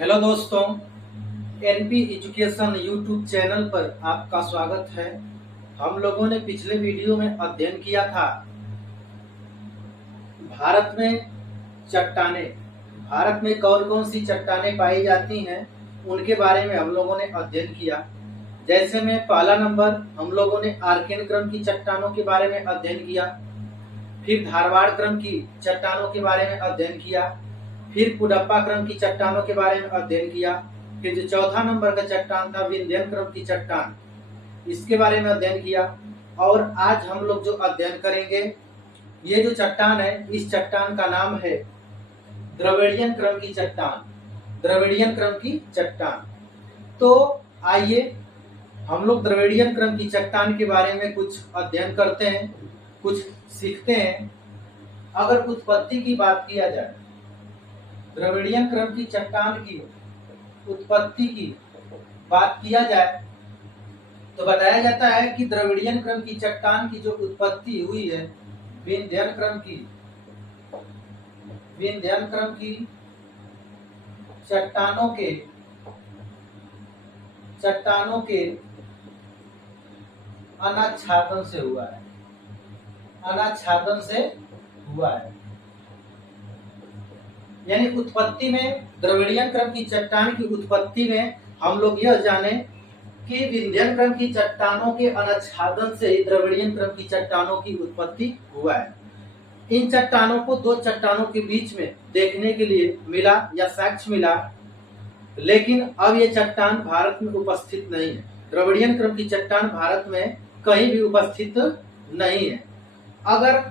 Hello दोस्तों, NP education YouTube channel पर आपका स्वागत है। हम लोगों ने पिछले वीडियो में अध्ययन किया था भारत में चट्टानें। भारत में कौन कौन सी चट्टानें पाई जाती हैं उनके बारे में हम लोगों ने अध्ययन किया। जैसे में पहला नंबर हम लोगों ने आर्कियन क्रम की चट्टानों के बारे में अध्ययन किया, फिर धारवाड़ क्रम की चट्टानों के बारे में अध्ययन किया, फिर कुडप्पा क्रम की चट्टानों के बारे में अध्ययन किया, फिर जो चौथा नंबर का चट्टान था विंध्यन क्रम की चट्टान, इसके बारे में अध्ययन किया। और आज हम लोग जो अध्ययन करेंगे, ये जो चट्टान है इस चट्टान का नाम है द्रविड़ियन क्रम की चट्टान। द्रविड़ियन क्रम की चट्टान। तो आइए हम लोग द्रविड़ियन क्रम की चट्टान के बारे में कुछ अध्ययन करते हैं, कुछ सीखते हैं। अगर उत्पत्ति की बात किया जाए, द्रविड़ियन क्रम की चट्टान की उत्पत्ति की बात किया जाए तो बताया जाता है कि द्रविड़ियन क्रम की चट्टान की जो उत्पत्ति हुई है विंध्यन क्रम की चट्टानों के अनाच्छादन से हुआ है। अनाच्छादन से हुआ है, यानी उत्पत्ति में द्रविड़ियन क्रम की चट्टान की उत्पत्ति में हम लोग यह जाने कि विंध्यन क्रम की चट्टानों के अनाच्छादन से ही द्रविड़ियन क्रम की चट्टानों की उत्पत्ति हुआ है। इन चट्टानों को दो चट्टानों के बीच में देखने के लिए मिला या साक्ष्य मिला, लेकिन अब ये चट्टान भारत में उपस्थित नहीं है। द्रविड़ियन क्रम की चट्टान भारत में कहीं भी उपस्थित नहीं है। अगर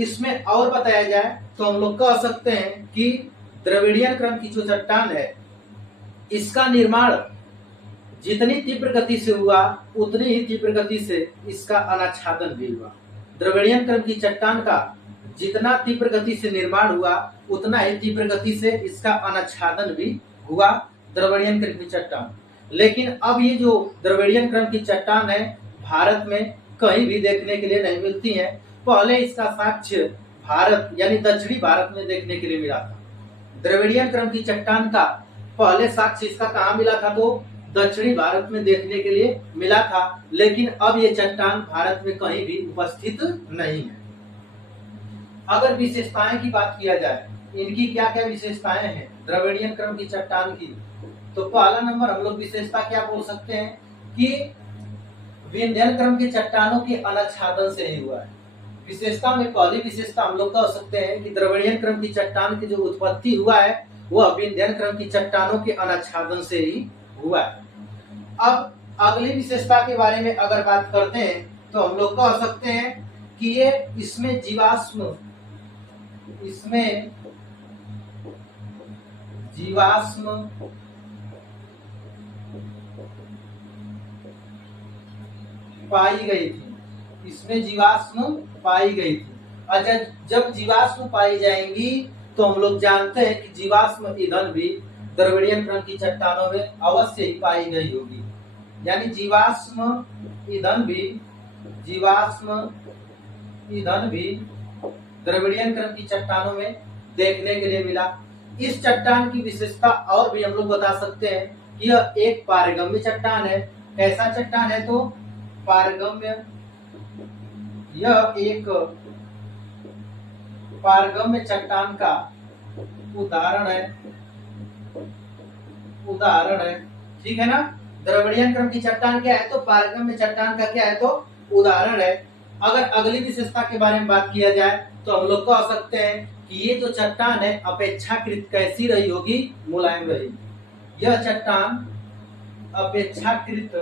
इसमें और बताया जाए तो हम लोग कह सकते हैं कि द्रविड़ियन क्रम की जो चट्टान है इसका निर्माण जितनी तीव्र गति से हुआ उतनी ही तीव्र गति से इसका अनाच्छादन भी हुआ। द्रविड़ियन क्रम की चट्टान का जितना तीव्र गति से निर्माण हुआ उतना ही तीव्र गति से इसका अनाच्छादन भी हुआ, द्रविड़ियन क्रम की चट्टान। लेकिन अब ये जो द्रविड़ियन क्रम की चट्टान है भारत में कहीं भी देखने के लिए नहीं मिलती है। पहले इसका साक्ष्य भारत यानी दक्षिणी भारत में देखने के लिए मिला था। द्रविड़ियन क्रम की चट्टान का पहले साक्ष्य इसका कहाँ मिला था? तो दक्षिणी भारत में देखने के लिए मिला था, लेकिन अब ये चट्टान भारत में कहीं भी उपस्थित नहीं है। अगर विशेषताएं की बात किया जाए, इनकी क्या क्या विशेषताएं हैं द्रविड़ियन क्रम की चट्टान की, तो पहला नंबर हम लोग विशेषता क्या बोल सकते हैं कि विंध्यन क्रम की चट्टानों के अनाच्छादन से ही हुआ है। विशेषता में पहली विशेषता हम लोग कह सकते हैं कि द्रविड़ियन क्रम की चट्टान की जो उत्पत्ति हुआ है वह विंध्यन क्रम की चट्टानों के अनाच्छादन से ही हुआ है। अब अगली विशेषता के बारे में अगर बात करते हैं तो हम लोग कह सकते हैं कि ये इसमें जीवाश्म पाई गई थी। इसमें जीवाश्म पाई गई थी। अच्छा, जब जीवाश्म पाई जाएंगी तो हम लोग जानते हैं कि जीवाश्म ईंधन भी द्रविड़ियन क्रम की चट्टानों में अवश्य ही पाई गई होगी। यानी जीवाश्म ईंधन भी द्रविड़ियन क्रम की चट्टानों में देखने के लिए मिला। इस चट्टान की विशेषता और भी हम लोग बता सकते हैं कि यह एक पारगम्य चट्टान है। कैसा चट्टान है? तो पारगम्य। यह एक पारगम्य चट्टान का उदाहरण है। ठीक है ना? द्रविड़ियन क्रम की चट्टान क्या है? तो पारगम्य चट्टान का क्या है? तो उदाहरण है। अगर अगली विशेषता के बारे में बात किया जाए तो हम लोग कह सकते हैं कि ये जो चट्टान है अपेक्षाकृत कैसी रही होगी? मुलायम रही। यह चट्टान अपेक्षाकृत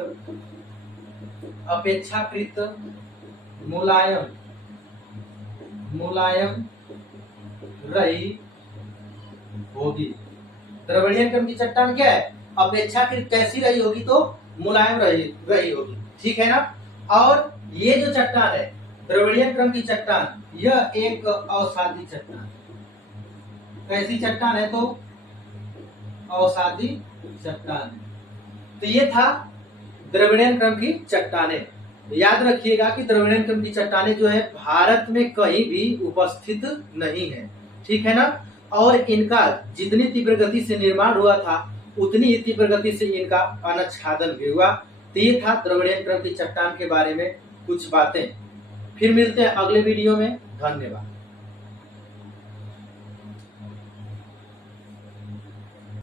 मुलायम रही होगी। द्रविड़ियन क्रम की चट्टान क्या है? अपेक्षाकृत कैसी रही होगी? तो मुलायम रही होगी। ठीक है ना? और ये जो चट्टान है द्रविड़ियन क्रम की चट्टान, यह एक अवसादी चट्टान। कैसी चट्टान है? तो अवसादी चट्टान। तो ये था द्रविड़ियन क्रम की चट्टानें। याद रखिएगा कि द्रविड़ियन क्रम की चट्टानें जो है भारत में कहीं भी उपस्थित नहीं है। ठीक है ना? और इनका जितनी तीव्र गति से निर्माण हुआ था उतनी ही तीव्र गति से इनका अनच्छादन भी हुआ। तो ये था द्रविड़ीय क्रम की चट्टान के बारे में कुछ बातें। फिर मिलते हैं अगले वीडियो में। धन्यवाद।